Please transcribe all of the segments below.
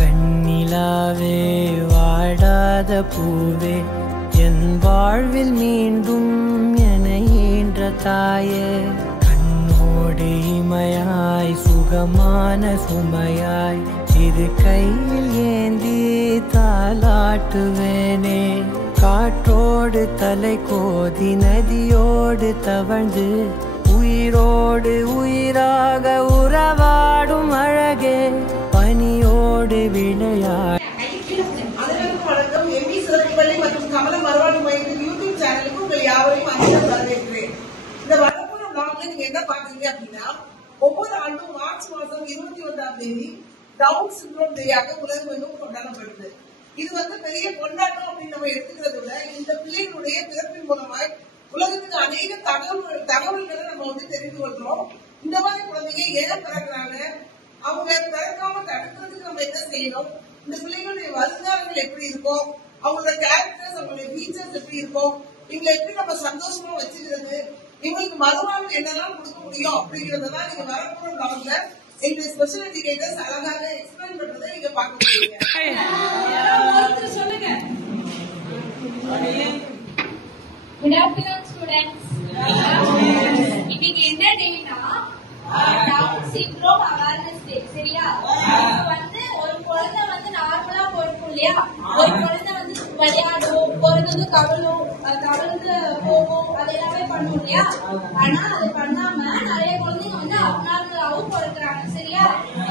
வெண்ணிலாவே வாடாத பூவே என் வாழ்வில் மீண்டும் என ஈன்ற தாயே கண்ணோடு இமையாய் சுகமான சுமையாய் இது கையில் ஏந்தி தாலாட்டுவேனே காற்றோடு தலை கோதி நதியோடு தவழ்ந்து உயிரோடு உயிராக உறவாடும் அழகே பனியோடு விளையாடு கமலம் மறுவாடு மையத்தின் யூடியூப் சேனலுக்கு உங்கள் யாவரையும் அன்புடன் வரவேற்கிறேன். இந்த வடப்புற vlogல நீங்க என்ன பாத்தீங்க அப்படின்னா, ஒவ்வொரு ஆண்டும் மார்ச் மாதம் 21ஆம் தேதி டவுன் சிண்ட்ரோம் டேயாக உலகமெங்கும் கொண்டாடப்படுது. இது பெரிய கொண்டாட்டம் அப்படின்னு நம்ம எடுத்துக்கிறத விட இந்த பிள்ளைகளுடைய பிறப்பின் மூலமாய் உலகத்துக்கு அநேக தகவல்களை நம்ம தெரிந்து கொள்றோம். இந்த மாதிரி குழந்தைங்க ஏன் பிறகுறாங்க, அவங்க பிறக்காம தடுக்கிறதுக்கு நம்ம என்ன செய்யணும், இந்த பிள்ளைகளுடைய வருங்காலங்கள் எப்படி இருக்கும், அவங்களோட கேரக்டர்ஸ் அவங்களுடைய ஃபீச்சர்ஸ் எப்படி இருக்கும், இவங்களை எப்படி நம்ம சந்தோஷமா வச்சுக்கிறது, இவங்களுக்கு மறுவாழ்வு என்னெல்லாம் கொடுக்க முடியும் அப்படிங்கறதான் நீங்க வரப்போற vlogல எங்களுடைய ஸ்பெஷல் எஜுகேட்டர்ஸ் அழகாக எக்ஸ்பிளைன் பண்றதை நீங்க பார்க்க முடியுங்க. சொல்லுங்க. Good afternoon students. இன்னைக்கு என்ன டேனா டவுன் சிண்ட்ரோம் அவேர்னஸ் டே. சரியா? ஒரு குழந்தை நார்மலா பிறக்கும் இல்லையா, ஒரு குழந்தை விளையாடும், பிறந்தது தவழ்ந்து போகும், அது எல்லாமே பண்ணும் இல்லையா. ஆனா அது பண்ணாம நிறைய குழந்தைங்க அப்நார்மலாவும் பிறக்கிறாங்க. சரியா?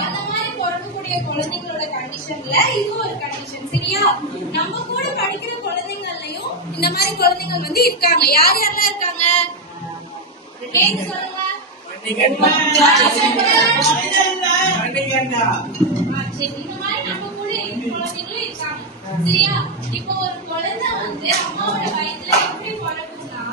அந்த மாதிரி பிறக்கக்கூடிய குழந்தைங்களோட கண்டிஷன்ல இது ஒரு கண்டிஷன். சரியா? நம்ம கூட படிக்கிற குழந்தைங்களையும் இந்த மாதிரி குழந்தைங்க இருக்காங்க. யார் யாரெல்லாம் இருக்காங்க சொல்லுங்க. இந்த மாதிரி நம்ம கூட குழந்தைங்களும் இருக்காங்க. சரியா? இப்போ ஒரு குழந்தை அம்மாவோட வயதுல எப்படி பிறக்கும்னா,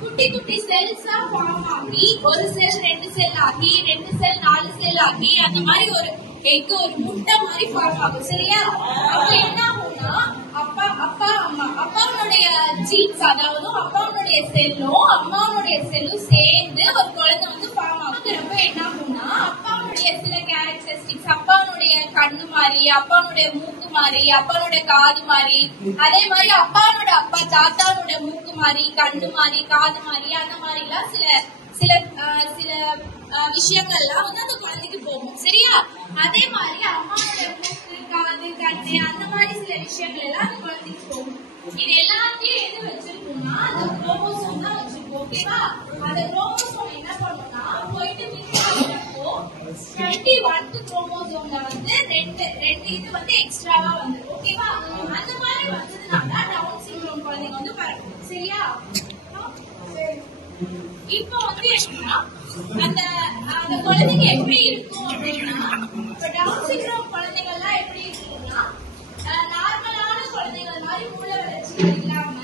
குட்டி குட்டி செல்ஸா ஃபார்ம் ஆகி, ஒரு செல் 2 செல் ஆகி, 2 செல் 4 செல் ஆகி, அந்த மாதிரி ஒரு எக் ஒரு முட்டை மாதிரி ஃபார்ம் ஆகும். சரியா? அப்ப என்ன ஆகும்னா, அப்பாவுடைய ஜீன்ஸ், அதாவது அப்பாவுடைய செல்லும் அம்மாவுடைய செல்லும் சேர்ந்து ஒரு குழந்தை ஃபார்ம் ஆகுறப்ப என்ன ஆகும்னா, அப்பாவுடைய சில கேரக்டரிஸ்டிக்ஸ், அப்பாவுடைய கண்ணு மாதிரி, அப்பாவுடைய மூக்கு மாதிரி, அப்பாவுடைய காது மாதிரி, அதே மாதிரி அப்பாவோட அப்பா தாத்தாவோட மூக்கு மாதிரி, கண்ணு மாதிரி, காது மாதிரி, அந்த மாதிரி எல்லாம் சில விஷயங்கள்லாம் அந்த குழந்தைக்கு போகும். சரியா? அதே மாதிரி அம்மாவோட மூக்கு, காது, கண்ணு, அந்த மாதிரி சில விஷயங்கள் எல்லாம் அந்த குழந்தைக்கு போகும். இது எல்லாத்தையும் எது வச்சிருக்கோம்னா அந்த குரோமோசோம் தான் வச்சிருக்கோம். ஓகேவா? அந்த குரோமோசோம் என்ன பண்ணும்னா போயிட்டு மிக்ஸோ 21 குரோமோசோம்ல ரெண்டு இது எக்ஸ்ட்ராவா வந்துடும். ஓகேவா? அந்த மாதிரி வந்ததுனால டவுன் சிண்ட்ரோம் குழந்தைங்க பிறக்கும். சரியா? இப்போ என்னன்னா அந்த குழந்தைங்க எப்படி இருக்கும் அப்படின்னா, இப்ப டவுன் சிண்ட்ரோம் குழந்தைங்க எல்லாம் எப்படி இருக்கும்னா, நார்மலான குழந்தைகள் மாதிரி மூளை வளர்ச்சி இல்லாம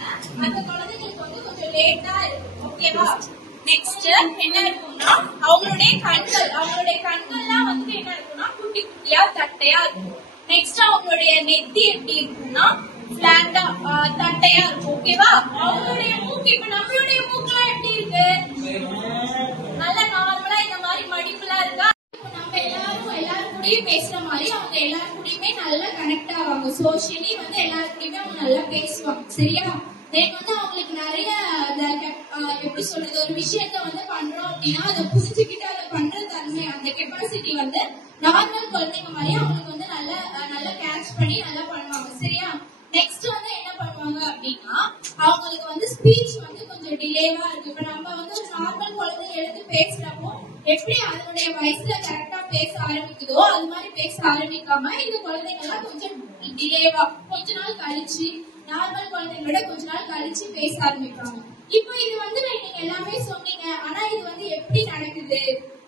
அந்த குழந்தைங்களுக்கு கொஞ்சம் லேட்டா இருக்கும். ஓகேவா? நெக்ஸ்ட் என்ன இருக்கும்னா, அவங்களுடைய கண்கள்லாம் என்ன இருக்கும்னா குட்டி குட்டியா தட்டையா இருக்கும். நெக்ஸ்ட் அவங்களுடைய நெத்தி எப்படி இருக்கும்னா பிளாட்டா தட்டையா இருக்கும். ஓகேவா? அவங்களுடைய மூக்கு, இப்ப நம்மளுடைய மூக்கெல்லாம் எப்படி இருக்கு, நல்லா நார்மலா இந்த மாதிரி மடிப்புலாம் இருக்கா. நம்ம எல்லாரும் கூடயும் பேசுற மாதிரி அவங்க எல்லாரும் கூடயுமே நல்லா கனெக்ட் ஆவாங்க. சோசியலி எல்லாரும் கூடயுமே அவங்க நல்லா பேசுவாங்க. சரியா? அவங்களுக்கு நிறைய எப்படி சொல்றது, ஒரு விஷயத்த பண்றோம் அப்படின்னா அதை புரிஞ்சுக்கிட்டு அதை பண்ற தன்மை, அந்த கெப்பாசிட்டி நார்மல் குழந்தைங்க மாதிரி அவங்களுக்கு நல்லா கேட்ச் பண்ணி நல்லா பண்ணுவாங்க. சரியா? நெக்ஸ்ட் என்ன பண்ணுவாங்க அப்படின்னா, அவங்களுக்கு ஸ்பீச் கொஞ்சம் டிலேவா இருக்கு. இப்ப நம்ம ஒரு நார்மல் குழந்தைங்க எடுத்து பேசுறப்போ எப்படி அதனுடைய வயசுல கரெக்டா பேச ஆரம்பிக்குதோ அது மாதிரி பேச ஆரம்பிக்காம இந்த குழந்தைங்க எல்லாம் கொஞ்சம் டிலேவா கொஞ்ச நாள் கழிச்சு, நார்மல் குழந்தைங்களோட கொஞ்ச நாள் கழிச்சு பேச ஆரம்பிப்பாங்க. இப்போ இது நீங்க எல்லாமே சொன்னீங்க, ஆனா இது எப்படி நடக்குது,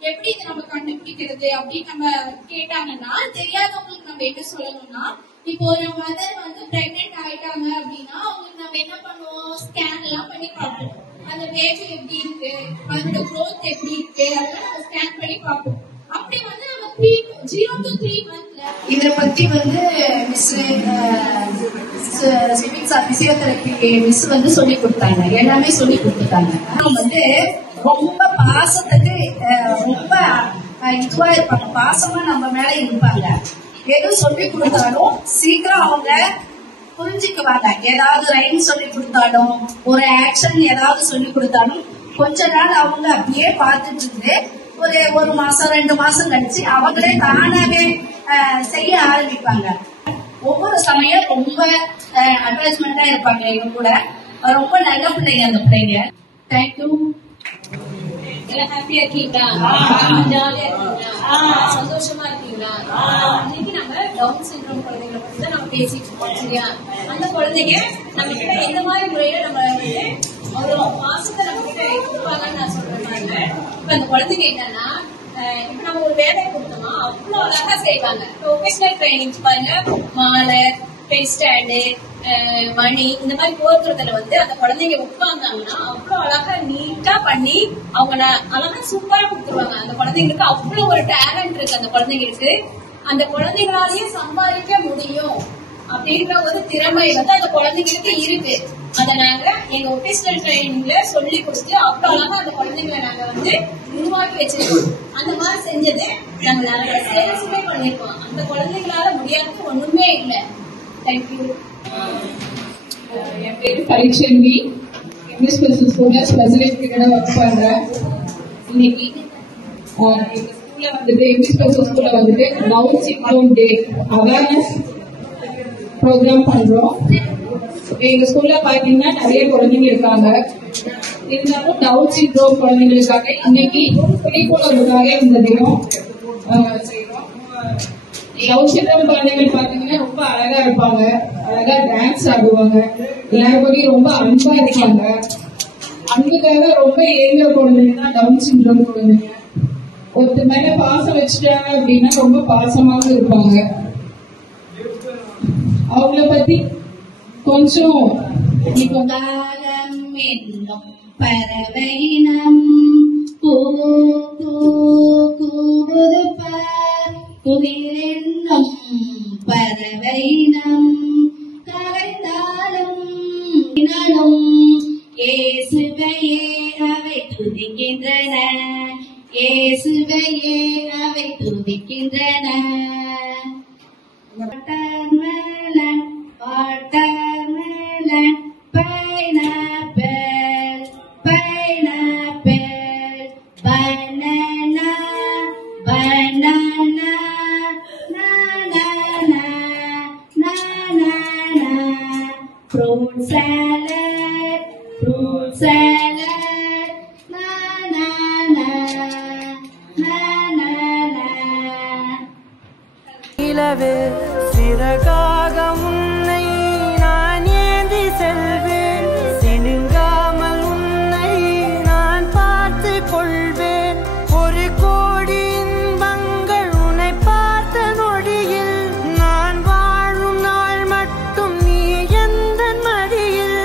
எப்படி இதை நம்ம கண்டுபிடிக்கிறது அப்படின்னு நம்ம கேட்டாங்கன்னா, தெரியாதவங்களுக்கு நம்ம என்ன சொல்லணும்னா, இப்போ ஒரு மதர் பிரெக்னென்ட் ஆயிட்டாங்க அப்படின்னா அவங்களுக்கு நம்ம என்ன பண்ணுவோம், ஸ்கேன் எல்லாம் பண்ணி பார்ப்போம். அந்த பேபி எப்படி இருக்கு, அதோட growth எப்படி இருக்கு, அதெல்லாம் நம்ம ஸ்கேன் பண்ணி பார்ப்போம். அப்படி நம்ம 0 to 3 monthsல இதை பத்தி மிஸ் ஸ்விமிங்ஸ் பிசியோதெரபி மிஸ் சொல்லி கொடுத்தாங்க, எல்லாமே சொல்லி கொடுத்துட்டாங்க. ரொம்ப பாசத்துக்கு ரொம்ப இதுவா இருப்பாங்க, பாசமா நம்ம மேல இருப்பாங்க. எது சொல்லி கொடுத்தாலும் சீக்கிரம் அவங்க புரிஞ்சுக்குவாங்க. ஏதாவது ரைம் சொல்லி கொடுத்தாலும் ஒரு ஆக்ஷன் ஏதாவது சொல்லி கொடுத்தாலும் கொஞ்ச நாள் அவங்க அப்படியே பார்த்துட்டு இருந்து ஒரு மாசம் 2 மாசம் கழிச்சு அவங்களே தானாவே செய்ய ஆரம்பிப்பாங்க. ஒவ்வொரு சமயம் ரொம்ப அட்டாச்மெண்டா இருப்பாங்க எங்க கூட. ரொம்ப நல்ல பிள்ளைங்க அந்த பிள்ளைங்க. தேங்க்யூ. எல்லாம் ஹாப்பியா இருக்கீங்களா? ஜாலியா இருக்கீங்களா? சந்தோஷமா இருக்கீங்களா? இன்னைக்கு நம்ம டவுன் சிண்ட்ரோம் குழந்தைகளை பத்தி தான் நம்ம பேசிட்டு இருக்கோம். சரியா? அந்த குழந்தைங்க நம்ம கிட்ட எந்த மாதிரி முறையில நம்ம ஒரு மாசத்தை நம்ம கிட்ட கொடுப்பாங்கன்னு நான் சொல்றேன். இப்ப அந்த குழந்தைங்க என்னன்னா, இப்ப நம்ம ஒரு வேலையை கொடுத்தோம்னா அவ்வளவு அழகா செய்வாங்க. ப்ரொஃபஷனல் ட்ரைனிங் பாருங்க, மாலை, பென் ஸ்டாண்டு, மணி, இந்த மாதிரி போக்குறதுல அந்த குழந்தைங்க உட்கார்ந்தாங்கன்னா அவ்வளவு அழகா நீட்டா பண்ணி அவங்க அழகா சூப்பரா கொடுத்துருவாங்க. அந்த குழந்தைங்களுக்கு அவ்வளவு ஒரு டேலண்ட் இருக்கு. அந்த குழந்தைங்களுக்கு அந்த குழந்தைகளாலேயே சம்பாதிக்க முடியும் அப்படின்ற ஒரு திறமை அந்த குழந்தைங்களுக்கு இருக்கு. அதை நாங்க எங்க ஒகேஷனல் ட்ரைனிங்ல சொல்லி கொடுத்து அவ்வளவு அழகா அந்த குழந்தைங்களை நாங்க உருவாக்கி வச்சிருக்கோம். அந்த மாதிரி செஞ்சது நாங்க நிறைய சேல்ஸுமே பண்ணிருக்கோம். அந்த குழந்தைகளால முடியாதது ஒண்ணுமே இல்லை. தேங்க்யூ. என் பேரு பரீட்சன்வி. இங்கிலீஷ் ஸ்கூல்ல ஸ்பெஷல் எஜுகேட்டரா ஒர்க் பண்றேன். இன்னைக்கு எங்க ஸ்கூல்ல இங்கிலீஷ் ஸ்பெஷல் ஸ்கூல்ல Down syndrome day awareness programme பண்றோம். எங்க ஸ்கூல்ல பாத்தீங்கன்னா நிறைய குழந்தைங்க இருக்காங்க. இருந்தாலும் டவுன் சிண்ட்ரோம் குழந்தைங்களுக்காக இன்னைக்கு விழிப்புணர்வுக்காக இந்த தினம் செய்யறோம். டவுன் சிண்ட்ரோம் குழந்தைகள் பாத்தீங்கன்னா ரொம்ப அழகா இருப்பாங்க, அழகா டான்ஸ் ஆடுவாங்க, எல்லாருக்கும் ரொம்ப அன்பா இருப்பாங்க. அன்புக்காக ரொம்ப ஏங்க குழந்தைங்க தான் டவுன் சிண்ட்ரோம் குழந்தைங்க. ஒருத்தர் மேல பாசம் வச்சுட்டாங்க அப்படின்னா ரொம்ப பாசமாக இருப்பாங்க. அவங்கள பத்தி கொஞ்சம் என்னும் பறவையினம் குயிலென்னும் பறவையினம் கரைந்தாலும் இயேசுவையே அவை துதிக்கின்றன, இயேசுவையே அவை துதிக்கின்றன. Watermelon, watermelon, pineapple, pineapple, banana, banana, banana, banana, fruit salad, fruit salad, banana, banana. நிலவே சிறகாக உன்னை நான் ஏந்தி செல்வேன், சினுங்காமல் உன்னை நான் பார்த்து கொள்வேன். ஒரு கோடி இன்பங்கள் உன்னை பார்த்த நொடியில், நான் வாழும் நாள் மட்டும் நீ எந்த மடியில்.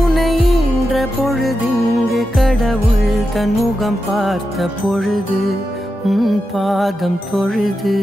உன்னை ஈன்ற பொழுதிங்கு கடவுள் தன் முகம் பார்த்த பொழுது உன் பாதம் தொழுது